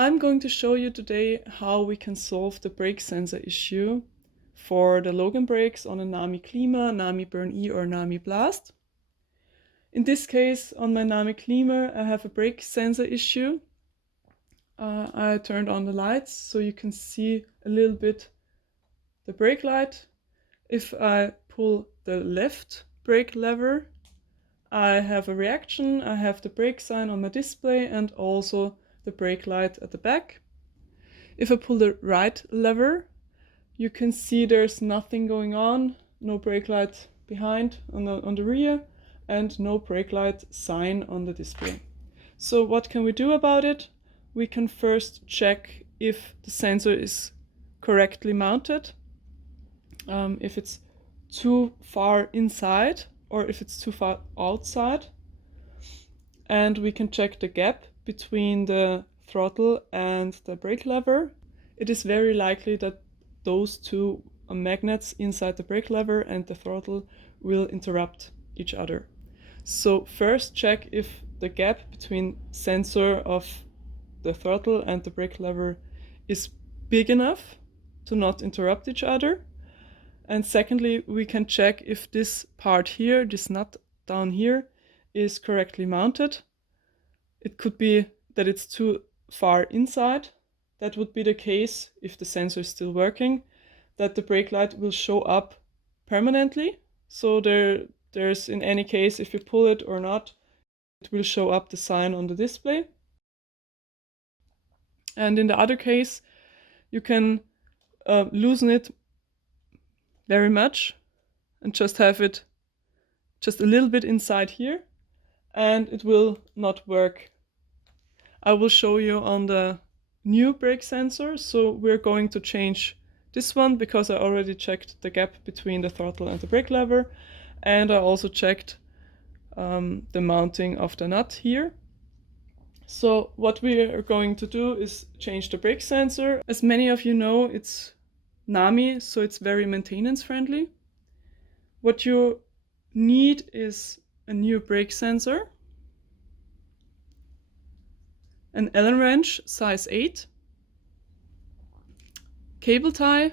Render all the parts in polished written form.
I'm going to show you today how we can solve the brake sensor issue for the Logan brakes on a NAMI Klima, NAMI Burn E or NAMI Blast. In this case, on my NAMI Klima, I have a brake sensor issue. I turned on the lights so you can see a little bit the brake light. If I pull the left brake lever, I have a reaction, I have the brake sign on my display and also the brake light at the back. If I pull the right lever, you can see there's nothing going on, no brake light behind on the rear and no brake light sign on the display. So what can we do about it? We can first check if the sensor is correctly mounted, if it's too far inside or if it's too far outside. And we can check the gap between the throttle and the brake lever. It is very likely that those two magnets inside the brake lever and the throttle will interrupt each other. So first check if the gap between sensor of the throttle and the brake lever is big enough to not interrupt each other. And secondly, we can check if this part here, this nut down here, is correctly mounted. It could be that it's too far inside. That would be the case if the sensor is still working, that the brake light will show up permanently. So there's in any case, if you pull it or not, it will show up the sign on the display. And in the other case, you can loosen it very much and just have it just a little bit inside here and it will not work. I will show you on the new brake sensor. So we're going to change this one because I already checked the gap between the throttle and the brake lever, and I also checked the mounting of the nut here. So what we are going to do is change the brake sensor. As many of you know, it's NAMI, so it's very maintenance friendly. What you need is a new brake sensor, an Allen wrench size 8, cable tie,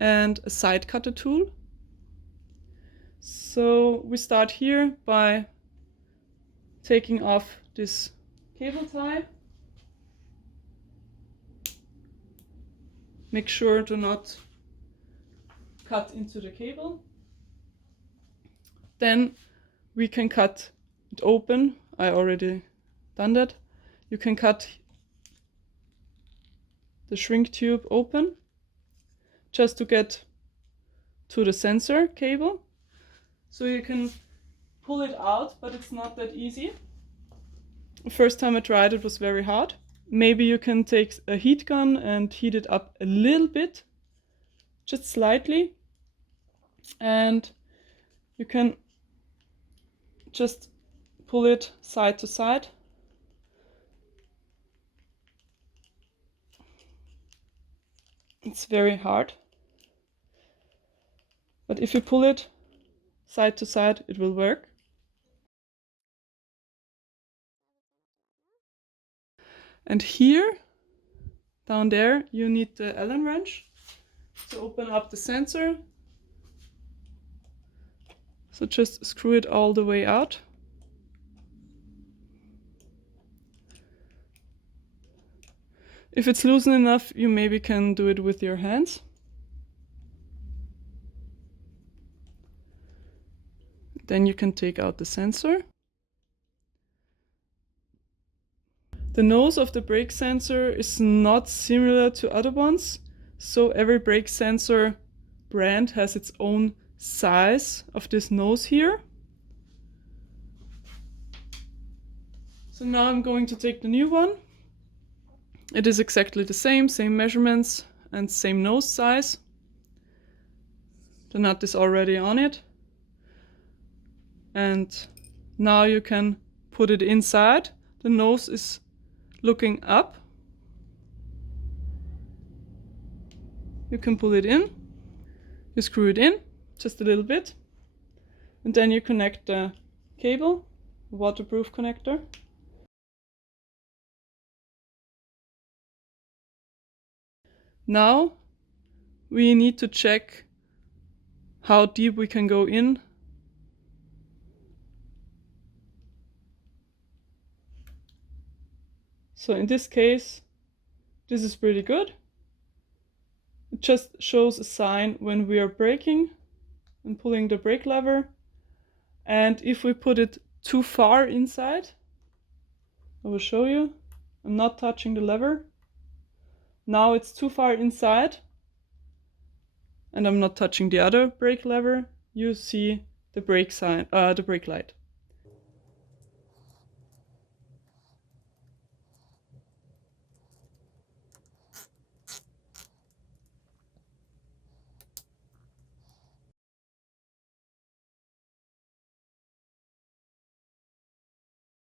and a side cutter tool. So we start here by taking off this cable tie. Make sure to not cut into the cable. Then we can cut it open. I already done that. You can cut the shrink tube open just to get to the sensor cable. So you can pull it out, but it's not that easy. The first time I tried it was very hard. Maybe you can take a heat gun and heat it up a little bit, just slightly, and you can just pull it side to side. It's very hard, but if you pull it side to side, it will work. And here, down there, you need the Allen wrench to open up the sensor. So just screw it all the way out. If it's loosened enough, you maybe can do it with your hands. Then you can take out the sensor. The nose of the brake sensor is not similar to other ones, so every brake sensor brand has its own size of this nose here. So now I'm going to take the new one. It is exactly the same measurements and same nose size. The nut is already on it. And now you can put it inside. The nose is looking up. You can pull it in. You screw it in just a little bit. And then you connect the cable, waterproof connector. Now we need to check how deep we can go in. So in this case, this is pretty good. It just shows a sign when we are braking and pulling the brake lever. And if we put it too far inside, I will show you. I'm not touching the lever. Now it's too far inside, and I'm not touching the other brake lever. You see the brake sign, the brake light.